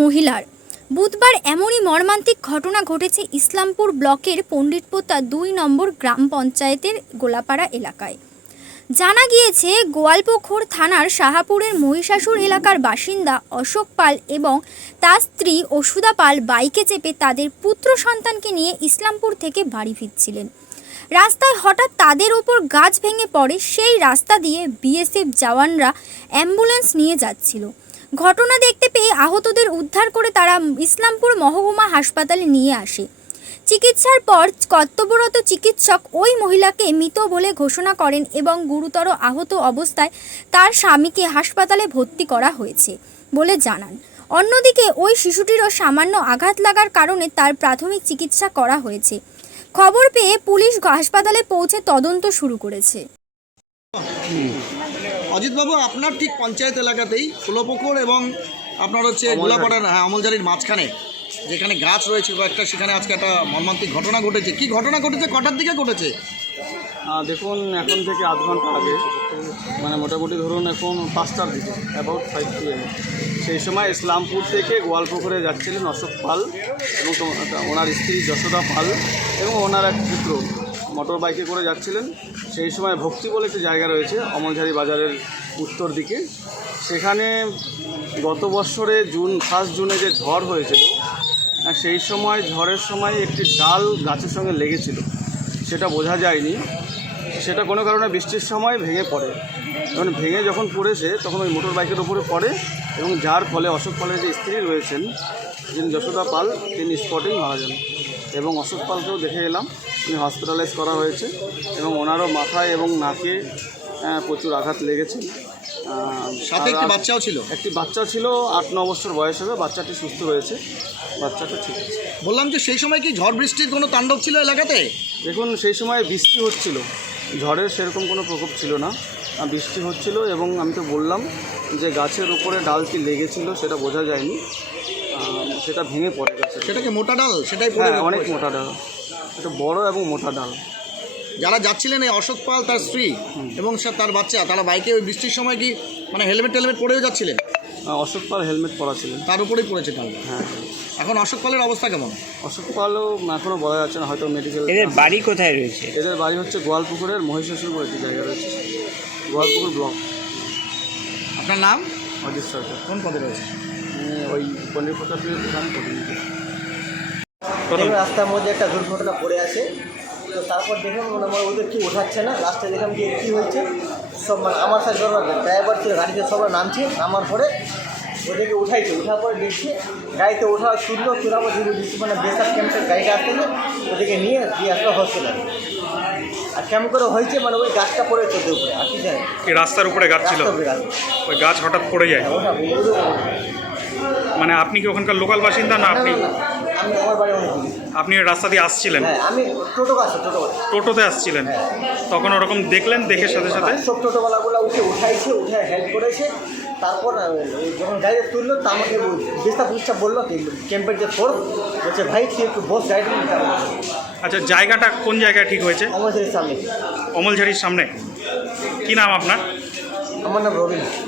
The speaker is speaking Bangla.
মহিলার। বুধবার এমনই মর্মান্তিক ঘটনা ঘটেছে ইসলামপুর ব্লকের পণ্ডিতপোতা ২ নম্বর গ্রাম পঞ্চায়েতের গোলাপাড়া এলাকায়। জানা গিয়েছে, গোয়ালপুকুর থানার শাহাপুরের মহিষাসুর এলাকার বাসিন্দা অশোক পাল এবং তার স্ত্রী অসুধা পাল বাইকে চেপে তাদের পুত্র সন্তানকে নিয়ে ইসলামপুর থেকে বাড়ি ফিরছিলেন। রাস্তায় হঠাৎ তাদের ওপর গাছ ভেঙে পড়ে। সেই রাস্তা দিয়ে বিএসএফ জওয়ানরা অ্যাম্বুলেন্স নিয়ে যাচ্ছিল। ঘটনা দেখতে পেয়ে আহতদের উদ্ধার করে তারা ইসলামপুর মহকুমা হাসপাতালে নিয়ে আসে। চিকিৎসার পর কর্তব্যরত চিকিৎসক ওই মহিলাকে মৃত বলে ঘোষণা করেন এবং গুরুতর আহত অবস্থায় তার স্বামীকে হাসপাতালে ভর্তি করা হয়েছে বলে জানান। অন্যদিকে ওই শিশুটিরও সামান্য আঘাত লাগার কারণে তার প্রাথমিক চিকিৎসা করা হয়েছে। খবর পেয়ে পুলিশ হাসপাতালে পৌঁছে তদন্ত শুরু করেছে। অজিত বাবু, আপনার ঠিক পঞ্চায়েত এলাকাতেই ফুলপুকুর এবং আপনার হচ্ছে গোলাপাড়ার অমলঝারির মাঝখানে যেখানে গাছ রয়েছে কয়েকটা, সেখানে আজকে একটা মর্মান্তিক ঘটনা ঘটেছে। কি ঘটনা ঘটেছে, কটার দিকে ঘটেছে? দেখুন, এখন থেকে আধ ঘন্টা আগে, মানে মোটামুটি ধরুন এখন 5টার দিকে, অ্যাবাউট 5 PM, সেই সময় ইসলামপুর থেকে গোয়ালপুকুরে যাচ্ছিলেন অশোক পাল এবং ওনার স্ত্রী যশোদা পাল এবং ওনার এক পুত্র মোটর বাইকে করে যাচ্ছিলেন। সেই সময় ভক্তি বলে একটি জায়গা রয়েছে অমলঝারি বাজারের উত্তর দিকে। সেখানে গত বছরে ফার্স্ট জুনে যে ঝড় হয়েছিল, সেই সময় ঝড়ের সময় একটি ডাল গাছের সঙ্গে লেগেছিল, সেটা বোঝা যায়নি। সেটা কোনো কারণে বৃষ্টির সময় ভেঙে পড়ে এবং ভেঙে যখন পড়েছে তখন ওই মোটর বাইকের ওপরে পড়ে এবং যার ফলে অশোক পালের যে স্ত্রী রয়েছেন, যিনি যশোদা পাল, তিনি স্পটেই মারা যান। এবং অশোক পালকেও দেখে এলাম, উনি হসপিটালাইজ করা হয়েছে এবং ওনারও মাথায় এবং নাকে প্রচুর আঘাত লেগেছে। সাথে একটি বাচ্চাও ছিল? একটি বাচ্চা ছিল, 8-9 বছর বয়স হবে। বাচ্চাটি সুস্থ হয়েছে, বাচ্চাটা ঠিক আছে। বললাম যে সেই সময় কি ঝড় বৃষ্টির কোনো তাণ্ডব ছিল এলাকাতে? দেখুন, সেই সময় বৃষ্টি হচ্ছিল, ঝড়ের সেরকম কোনো প্রকোপ ছিল না, বৃষ্টি হচ্ছিল এবং আমি তো বললাম যে গাছের উপরে ডালটি লেগেছিল, সেটা বোঝা যায়নি, সেটা ভেঙে পড়ে গেছে। সেটা কি মোটা ডাল? সেটাই অনেক মোটা ডাল, এটা বড় এবং মোটা ডাল। যারা যাচ্ছিলেন এই অশোক পাল, তার স্ত্রী এবং তার বাচ্চা, তারা বাইকে ওই বৃষ্টির সময় কি মানে হেলমেট পরেও যাচ্ছিলেন? অশোক পাল হেলমেট পরা ছিলেন, তার উপরেই পড়েছে ডাল। হ্যাঁ। এখন অশোক পালের অবস্থা কেমন? অশোক পালও এখনও বলা যাচ্ছে না, হয়তো মেডিকেল। এদের বাড়ি কোথায় রয়েছে? এদের বাড়ি হচ্ছে গোয়ালপুকুরের মহিষাসুর বলে একটি জায়গা রয়েছে, গোয়ালপুকুর ব্লক। আপনার নাম? অজিত সরকার। কোন পদে রয়েছে? ওই পণ্ডিতপোতা দোকানে প্রতিনিধি। রাস্তার মধ্যে একটা দুর্ঘটনা পড়ে আছে, তো তারপর দেখলাম আমার ওদের কি ওঠাচ্ছে না। লাস্টে দেখলাম যে কী হয়েছে, সব মানে আমার সাথে ড্রাইভার ছিল, গাড়িতে সবাই নামছে, নামার পরে ওদেরকে উঠাইছে। উঠার পরে দেখছি গাড়িতে ওঠা তুললো, তোলার পর মানে বেসার ক্যাম্পের গাড়িটা আসতে ওদেরকে নিয়ে দিয়ে আসলো হসপিটালে। আর কেমন করে হয়েছে, মানে ওই গাছটা পড়েছে ওদের উপরে, আর কি জানে এই রাস্তার উপরে গাছ ছিল, ওই গাছ হঠাৎ পড়ে যায়। ওঠা মানে আপনি কি ওখানকার লোকাল বাসিন্দা না? আপনি আমি আমার বাড়ি অনেক দূরে। আপনি রাস্তা দিয়ে আসছিলেন? হ্যাঁ, আমি টোটোতে আসছিলেন? তখন ওরকম দেখলেন, দেখে সাথে সাথে সব টোটোওয়ালাগুলো উঠে হেল্প করেছে। তারপর যখন গাড়িতে তুললো, তা আমাকে বেস্তা পুলিশটা বললো ক্যাম্পের যে ফোর্স বলছে, ভাই তুই একটু বস গাড়িটা নিতে। আচ্ছা, জায়গাটা কোন জায়গায় ঠিক হয়েছে? অমলঝারির সামনে। অমলঝারির সামনে। কি নাম আপনার? আমার নাম রবীন্দ্র।